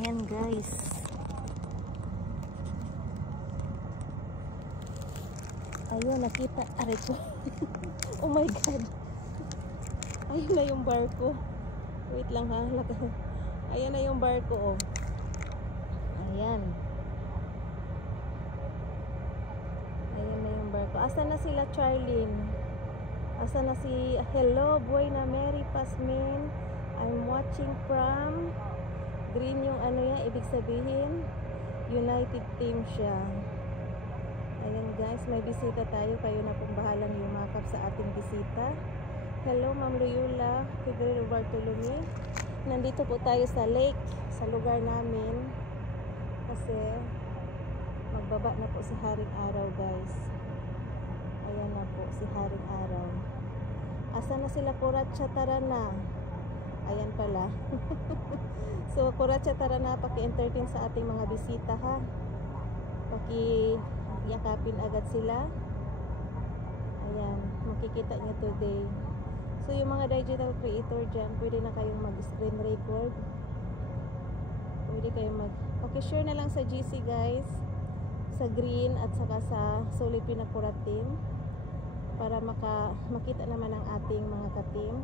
Ayan guys. Ayun, nakita. Aray ko. Oh my god. Ayun na yung barko. Wait lang ha. Ayan na yung barko oh. Ayan. Ayan na yung barko. Asa na sila Charlene? Asa na si hello boy na Mary Pasmin. I'm watching from green yung ano yan, ibig sabihin United Team siya. Ayan guys, may bisita tayo. Kayo na pong bahalang yumakap sa ating bisita. Hello Ma'am Loyola Figueroa Bartolome. Nandito po tayo sa lake, sa lugar namin. Kasi magbaba na po si Haring Araw guys. Ayan na po si Haring Araw. Asa na sila Kuratsa? Tara na. Ayan pala. So Kuratsa, tara na, paki-entertain sa ating mga bisita ha. Paki-yakapin agad sila. Ayan, makikita nyo today. So yung mga digital creator dyan, pwede na kayong mag-screen record. Pwede kayong share na lang sa GC guys, sa green at saka sa Solid Pinakurat team, para makita naman ang ating mga ka-team.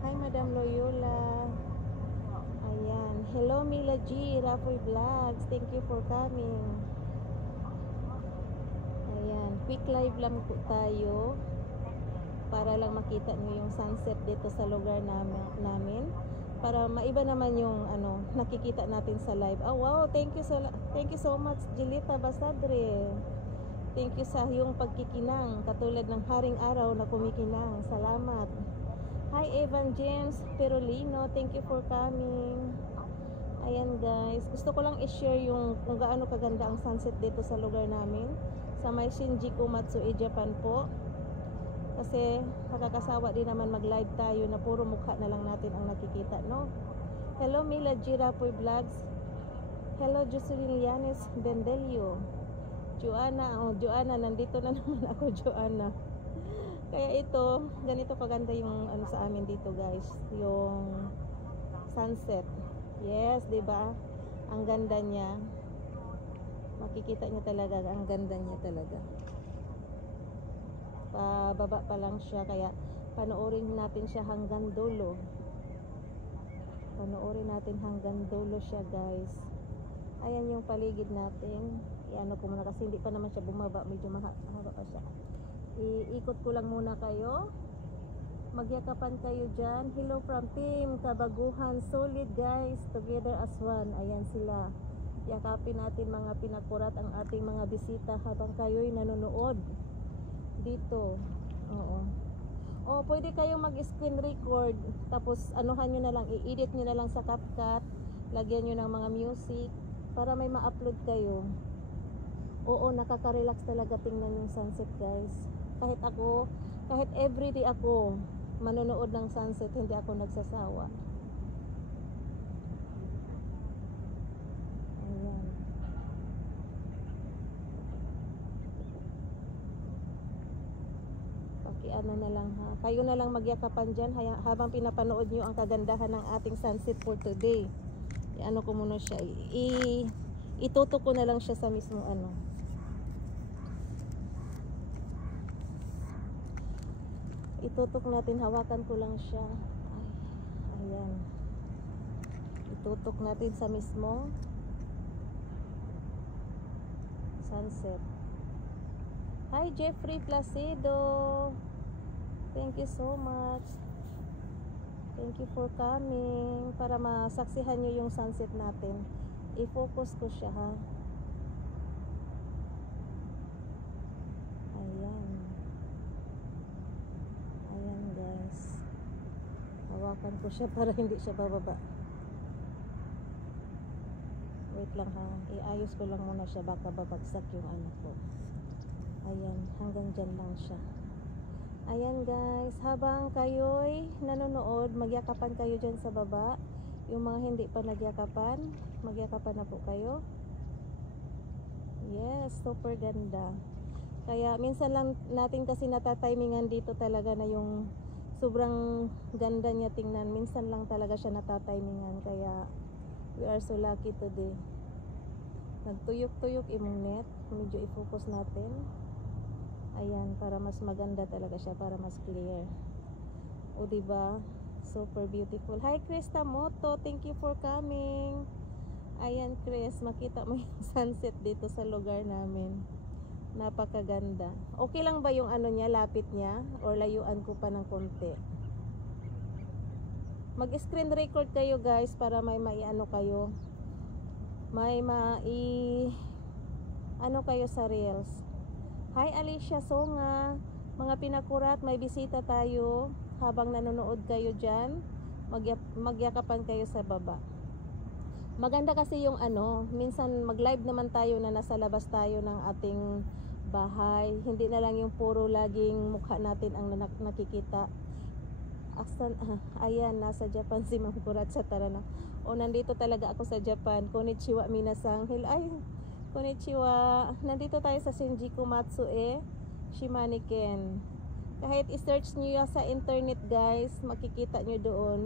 Hi Madam Loyola. Ayan. Hello Mila G, Rafoy Vlogs. Thank you for coming. Ayan. Quick live lang po tayo para lang makita nyo yung sunset dito sa lugar namin. Para maiba naman yung ano, nakikita natin sa live. Oh wow, thank you so much Jilita Basadre. Thank you sa yung pagkikinang, katulad ng Haring Araw na kumikinang. Salamat. Hi Evan James Perolino, thank you for coming. Ayan guys, gusto ko lang i-share yung kung gaano kaganda ang sunset dito sa lugar namin, sa may Shinjuku Matsue, Japan po. Kasi nakakasawa din naman mag-live tayo na puro mukha na lang natin ang nakikita, no? Hello Mila Girapoy Vlogs. Hello Jocelyn Yanes Bendelio. Joanna, nandito na naman ako, Joanna. Kaya ito, ganito kaganda yung ano sa amin dito guys, yung sunset. Yes, 'di ba? Ang ganda niya. Makikita niyo talaga ang ganda niya talaga. Pababa pa lang siya, kaya panoorin natin siya hanggang dulo. Panoorin natin hanggang dulo siya guys. Ayan yung paligid natin. Iano ko muna kasi hindi pa naman siya bumaba, medyo mahaba pa siya. Iikot ko lang muna kayo. Magyakapan kayo dyan. Hello from team Kabaguhan Solid guys, together as one. Ayan sila. Yakapin natin mga pinakurat ang ating mga bisita habang kayo'y nanonood dito. Oo. O pwede kayong mag-screen record, tapos anuhan nyo na lang, i-edit nyo na lang sa CapCut, lagyan nyo ng mga music para may ma-upload kayo. Oo, nakaka-relax talaga tingnan yung sunset guys. Kahit everyday ako manonood ng sunset, hindi ako nagsasawa. Ayan. Pakiano na lang ha. Kayo na lang magyakapan dyan habang pinapanood nyo ang kagandahan ng ating sunset for today. Ano ko muna siya. Itutok ko na lang siya sa mismo ano. Itutok natin, hawakan ko lang siya. Ayan. Itutok natin sa mismo sunset. Hi Jeffrey Placido. Thank you so much. Thank you for coming. Para masaksihan nyo yung sunset natin, i-focus ko siya ha. Ayan. Ayan guys. Hawakan ko siya para hindi siya bababa. Wait lang ha. Iayos ko lang muna siya, baka babagsak yung ano ko. Ayan, hanggang dyan lang siya. Ayan guys, habang kayo'y nanonood, magyakapan kayo dyan sa baba. Yung mga hindi pa nagyakapan, magyakapan na po kayo. Yes, super ganda. Kaya minsan lang natin kasi natatimingan dito talaga na yung sobrang ganda niya tingnan. Minsan lang talaga siya natatimingan, kaya we are so lucky today. Nagtuyok-tuyok imong net, medyo i-focus natin. Ayan, para mas maganda talaga siya, para mas clear. O diba? Super beautiful. Hi Krista Moto, thank you for coming. Ayan Chris, makita mo yung sunset dito sa lugar namin. Napakaganda. Okay lang ba yung ano niya, lapit niya? Or layuan ko pa ng konti? Mag-screen record kayo guys, para may maiano kayo. May ano kayo sa reels. Hi Alicia Songa, mga pinakurat, may bisita tayo. Habang nanonood kayo dyan, magyakapan kayo sa baba. Maganda kasi yung ano, minsan mag live naman tayo na nasa labas tayo ng ating bahay, hindi na lang yung puro laging mukha natin ang nakikita. Ayan, nasa Japan si Ma'am Kurat sa Tarana. O, nandito talaga ako sa Japan. Konnichiwa minasang. Ay, konnichiwa. Nandito tayo sa Shinjuku Matsue, Shimaniken. Kahit i-search nyo sa internet guys, makikita nyo doon.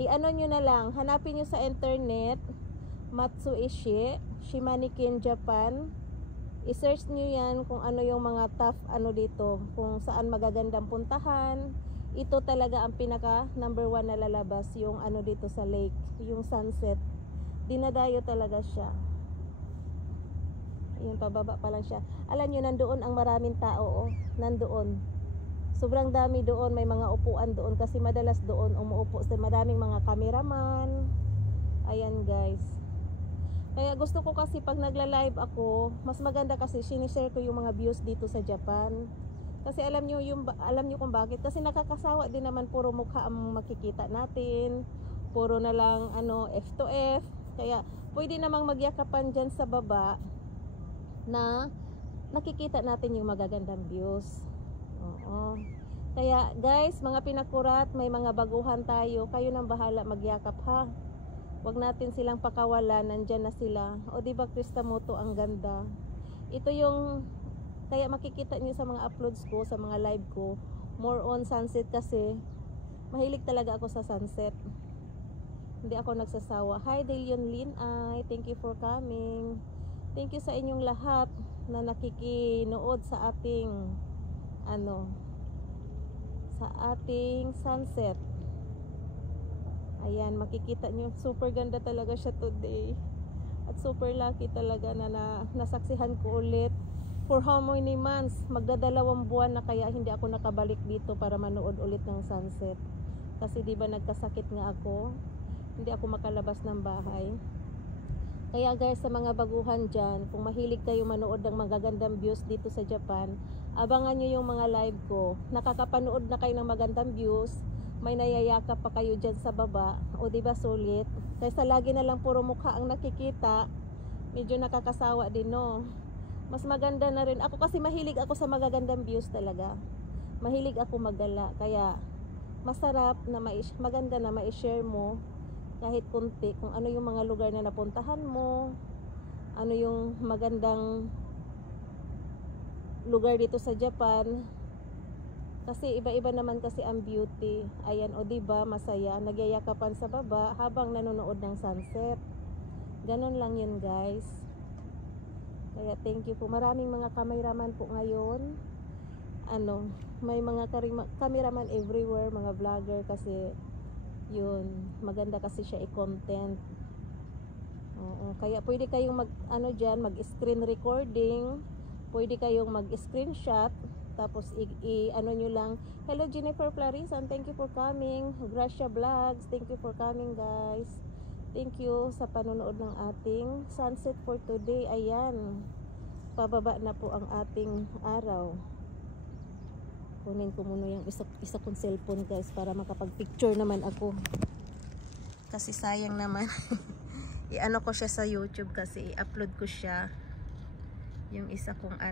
I-ano nyo na lang, hanapin nyo sa internet, Matsuishi, Shimaniken, Japan. I-search nyo yan kung ano yung mga top ano dito, kung saan magagandang puntahan. Ito talaga ang pinaka number 1 na lalabas, yung ano dito sa lake, yung sunset. Dinadayo talaga siya. Ayun, pababa pa lang siya. Alam nyo, nandoon ang maraming tao, nandoon. Sobrang dami doon, may mga upuan doon kasi madalas doon umuupo sa maraming mga cameraman. Ayan guys. Kaya gusto ko kasi pag nagla-live ako, mas maganda kasi sinishare ko yung mga views dito sa Japan. Kasi alam nyo kung bakit, kasi nakakasawa din naman, puro mukha ang makikita natin. Puro na lang ano, F to F. Kaya pwede namang magyakapan dyan sa baba na nakikita natin yung magagandang views. Oo. Kaya guys, mga pinakurat, may mga baguhan tayo. Kayo nang bahala magyakap ha. Huwag natin silang pakawalan, nandyan na sila. O diba Krista Moto, ang ganda. Ito yung, kaya makikita niyo sa mga uploads ko, sa mga live ko, more on sunset kasi mahilig talaga ako sa sunset. Hindi ako nagsasawa. Hi Delion Lin, thank you for coming. Thank you sa inyong lahat na nakikinood sa ating sa ating sunset. Ayan, makikita nyo, super ganda talaga siya today. At super lucky talaga na nasaksihan ko ulit. For how many months? Magdadalawang buwan na kaya hindi ako nakabalik dito para manood ulit ng sunset. Kasi diba nagkasakit nga ako, hindi ako makalabas ng bahay. Kaya guys, sa mga baguhan dyan, kung mahilig kayo manood ng magagandang views dito sa Japan, abangan nyo yung mga live ko. Nakakapanood na kayo ng magandang views, may nayayakap pa kayo dyan sa baba. O diba sulit? Kaysa lagi na lang puro mukha ang nakikita, medyo nakakasawa din, no? Mas maganda na rin. Ako kasi mahilig ako sa magagandang views talaga. Mahilig ako maggala. Kaya masarap na maganda na ma-share mo kahit kunti kung ano yung mga lugar na napuntahan mo, ano yung magandang lugar dito sa Japan. Kasi iba-iba naman kasi ang beauty. Ayan, o diba, masaya, nagyayakapan sa baba habang nanonood ng sunset. Ganon lang yun guys. Kaya thank you po. Maraming mga cameraman po ngayon. May mga cameraman everywhere, mga vlogger kasi yun, maganda kasi siya i-content. Kaya pwede kayong mag-screen recording, pwede kayong mag-screenshot, tapos nyo lang, hello Jennifer Clarisan, thank you for coming. Gracia Vlogs, thank you for coming guys. Thank you sa panonood ng ating sunset for today. Ayan, pababa na po ang ating araw. Kunin ko muna yung isa kong cellphone guys para makapag-picture naman ako. Kasi sayang naman. I-ano ko siya sa YouTube kasi i-upload ko siya. Yung isa kong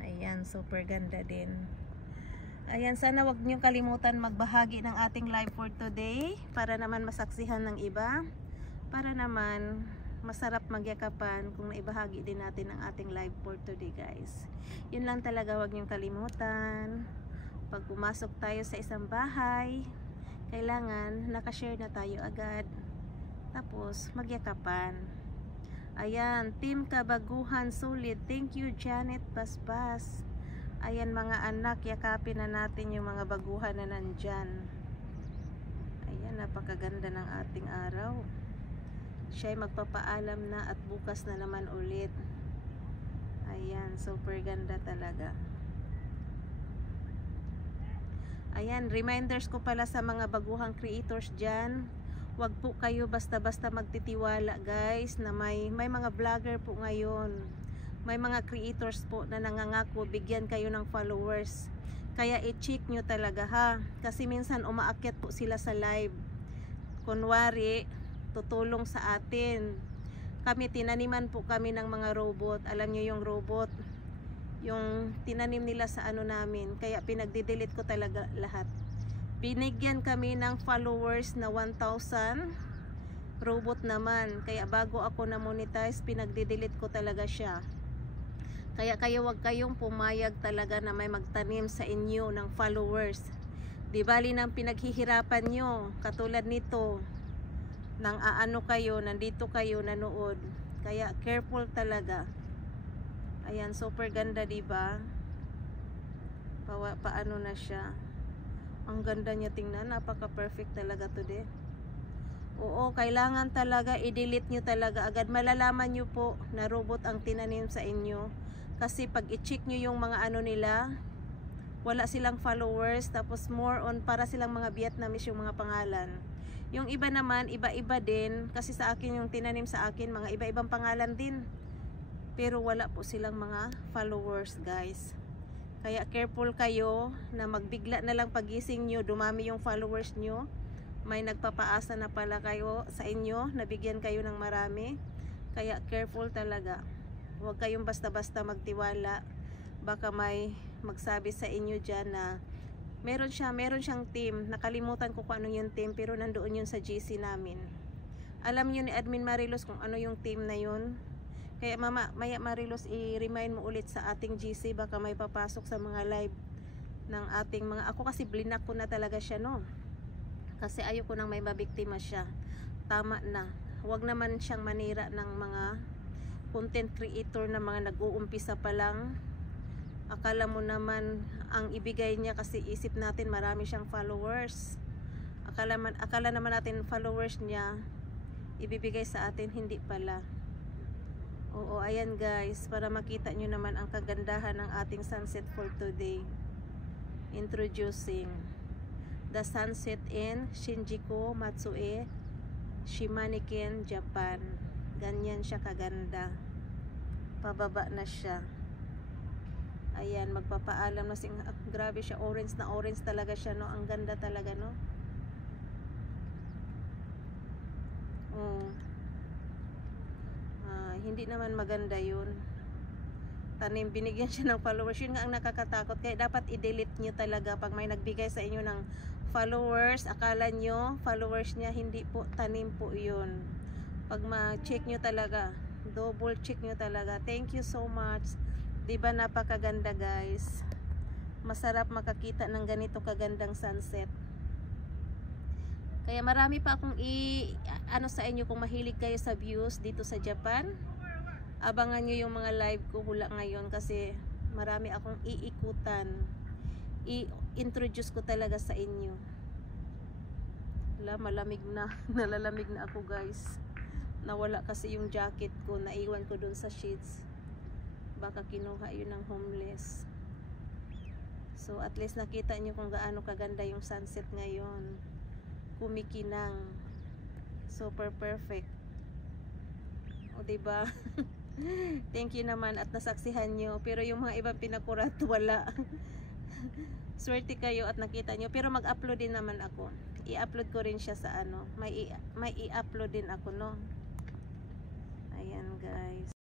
ayan, super ganda din. Ayan, sana wag niyo kalimutan magbahagi ng ating live for today para naman masaksihan ng iba. Para naman masarap magyakapan kung naibahagi din natin ang ating live for today guys. Yun lang talaga, wag niyong kalimutan. Pag pumasok tayo sa isang bahay, kailangan nakashare na tayo agad. Tapos magyakapan. Ayan, Team Kabaguhan Solid. Thank you, Janet Basbas. Ayan mga anak, yakapin na natin yung mga baguhan na nandyan. Ayan, napakaganda ng ating araw. Siya'y magpapaalam na at bukas na naman ulit. Ayan, super ganda talaga. Ayan, reminders ko pala sa mga baguhang creators dyan. Huwag po kayo basta-basta magtitiwala guys na may mga vlogger po ngayon. May mga creators po na nangangako bigyan kayo ng followers. Kaya i-check nyo talaga ha. Kasi minsan umaakyat po sila sa live. Kunwari, tutulong sa atin. Kami, tinaniman po kami ng mga robot. Alam nyo yung robot? Yung tinanim nila sa ano namin, kaya pinagde-delete ko talaga lahat. Binigyan kami ng followers na 1,000 robot naman, kaya bago ako na monetize, pinagde-delete ko talaga siya. Kaya kayo, wag kayong pumayag talaga na may magtanim sa inyo ng followers. Di bali nang pinaghihirapan nyo, katulad nito, nang aano kayo, nandito kayo nanood. Kaya careful talaga. Ayan, super ganda, diba? Paano na siya? Ang ganda niya tingnan, napaka-perfect talaga today. Oo, kailangan talaga i-delete nyo talaga agad. Malalaman nyo po na robot ang tinanim sa inyo. Kasi pag i-check nyo yung mga ano nila, wala silang followers, tapos more on para silang mga Vietnamese yung mga pangalan. Yung iba naman, iba-iba din. Kasi sa akin, yung tinanim sa akin, mga iba-ibang pangalan din. Pero wala po silang mga followers guys. Kaya careful kayo na magbigla na lang pagising nyo, dumami yung followers nyo. May nagpapaasa na pala kayo sa inyo, nabigyan kayo ng marami. Kaya careful talaga. Huwag kayong basta-basta magtiwala. Baka may magsabi sa inyo dyan na meron siyang team. Nakalimutan ko kung ano yung team, pero nandoon yun sa GC namin. Alam nyo ni Admin Marilos kung ano yung team na yun. Kaya Maya Marilos, i-remind mo ulit sa ating GC, baka may papasok sa mga live ng ating mga, ako kasi blinak ko na talaga siya, no? Kasi ayoko nang may mabiktima siya. Tama na. Huwag naman siyang manira ng mga content creator na mga nag-uumpisa pa lang. Akala mo naman ang ibigay niya kasi isip natin marami siyang followers. Akala naman natin followers niya ibibigay sa atin, hindi pala. Oo, ayan guys, para makita nyo naman ang kagandahan ng ating sunset for today. Introducing the sunset in Shinjuku, Matsue, Shimaniken, Japan. Ganyan siya kaganda. Pababa na siya. Ayan, magpapaalam na grabe siya, orange na orange talaga siya, no? Ang ganda talaga, no? Hindi naman maganda yun. Tanim, binigyan siya ng followers. Yun nga ang nakakatakot. Kaya dapat i-delete nyo talaga pag may nagbigay sa inyo ng followers. Akala nyo followers niya, hindi po, tanim po yun. Pag ma-check nyo talaga, double check nyo talaga. Thank you so much. Diba napakaganda guys. Masarap makakita ng ganito kagandang sunset. Kaya marami pa akong ano sa inyo kung mahilig kayo sa views dito sa Japan. Abangan nyo yung mga live ko hula ngayon kasi marami akong iikutan. I-introduce ko talaga sa inyo. Malamig na. Nalalamig na ako guys. Nawala kasi yung jacket ko. Naiwan ko dun sa sheets. Baka kinuha yun ng homeless. So at least nakita nyo kung gaano kaganda yung sunset ngayon. Kumikinang. Super perfect. O diba? Thank you naman at nasaksihan nyo. Pero yung mga ibang pinakurat, wala. Swerte kayo at nakita nyo. Pero mag-upload din naman ako. I-upload ko rin siya sa ano. May i-upload din ako, no? Ayan guys.